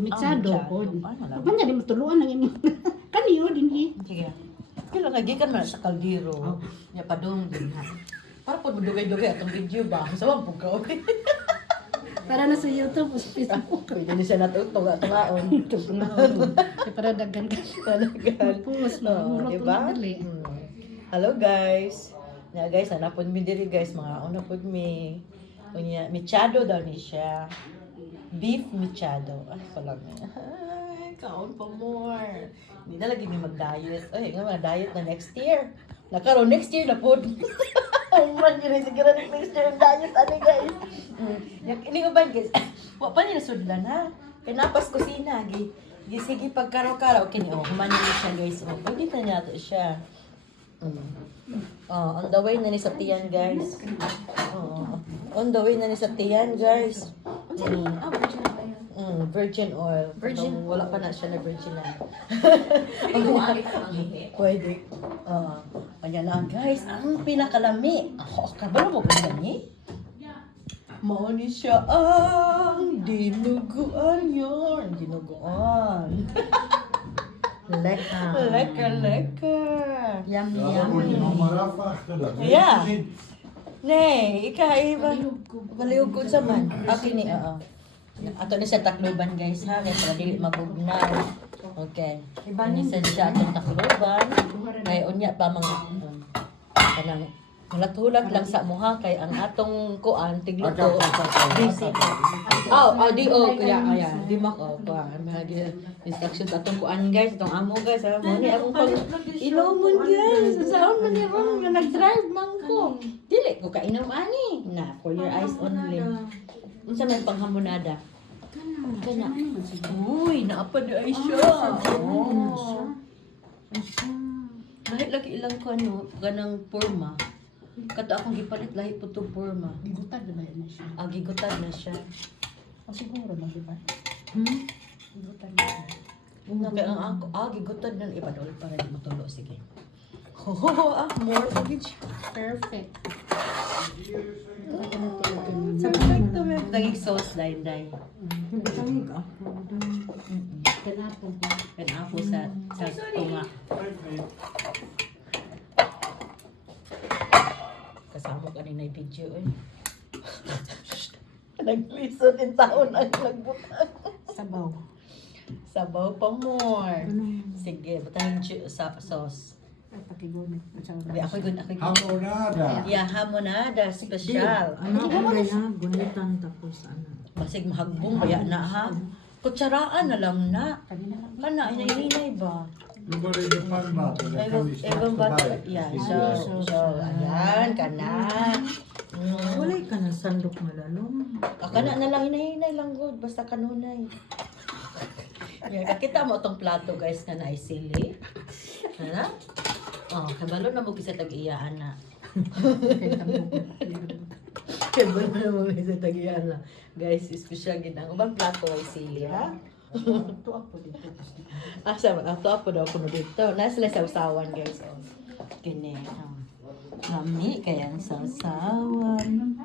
Mitsado po. Pagman niya di matuluan ng inyo. Kaniyo din Sige. Kailan nagikan man sa kaldero. Nya padung din ha. Para po dugay-dugay atong video ba? Sawang po ka. Para na sa YouTube o sa Facebook. Pwede ni siya natutunga-tungaon. Para daggan ka. Talagan. Post, Diba? Hello guys. Nga guys, hanapon mi diri guys. Mga una pod mi. Unya, michado daw ni siya. Beef michado. Ay, palag na. Ay, kaon pa more. Hindi na lagi mi mag-diet. Ay, nga mag-diet na next year. Nakaroon next year na pod. Man, yun ay siguro next year ang diet. Ano guys? Ini ko ba guys? Wa pa niya nasudlan ha. Kaya napas kusina. Sige pagkaraw-karaw. Okay, kumanin niya siya guys. Pwede na niya to siya. On the way na ni sa tiyan guys. On the way na ni sa tiyan guys. Virgin oil. Virgin? Wala pa na siya na virgin na. Pwede. Kanya lang guys, ang pinakalami. Kabalo mo ba gani? Mauni siya ang dinuguan yun. Dinuguan. Leka. Leka. Yummy, Ja, dan word je yummy. nog maar afwachten. Dat weet Ja. je niet. Nee, iba. Baliyog ko sa man. Okay ni, oo. Ato ni sa takloban guys ha, kaya para dili magugnaw. Okay. Inisan siya atong takloban. Kaya unya pa mga kanang hulat-hulat lang sa muha kay ang atong kuan tigluto. Basic. Di kaya di mako kuan mga instructions atong kuan guys, atong amo guys, ha. Mo ni akong pag inomon guys. Saon man ni ron nga nag-drive man ko. Dili ko kainom ani. Na for your eyes only. Unsa may panghamonada? Kana. Uy, naapa di ay siya. Lahit lagi ilang ko ano, ganang porma. Kato akong gipalit lahi po to porma. Gigutad na ba na siya? Gigutad na siya. Siguro na, di ba? Gigutad na siya. Kaya ang ako, gigutad na ipadol para di matulo. Sige. More pagid siya. Perfect. Sa perfecto may naging sauce dahin. Tinapon ko. Kan ako sa tunga. Kasama ka rin na video eh. Naglisod in taon ang nagbutang. Sabaw. Sabaw pa more. Sige, butangin sa sauce. Ay, pakibunit. Ako good. Hamonada. Yeah, hamonada, special. Ano na, gunitan tapos ano. Basig mahagbong, baya na ha. Kutsaraan na lang na. Kana, inay ba? Doe maar in de pan laten. Dan kan die Ewan straks ba? erbij. Yeah, so, ayan, kana. Walay ka na sandok malalong. Kana na lang, hinay lang good, basta kanunay. Yeah, kakita mo itong plato guys nga na sili. Hala? Kabalo na mo kisa tag-iyaan na. Kabalo na mo kisa tag-iyaan na. Guys, special gid ang ubang plato ay sili, ha? Ito ako dito. Sama, ato ako daw kuno dito. Nasa sila sausawan guys. Kini. Kami kaya ang sausawan.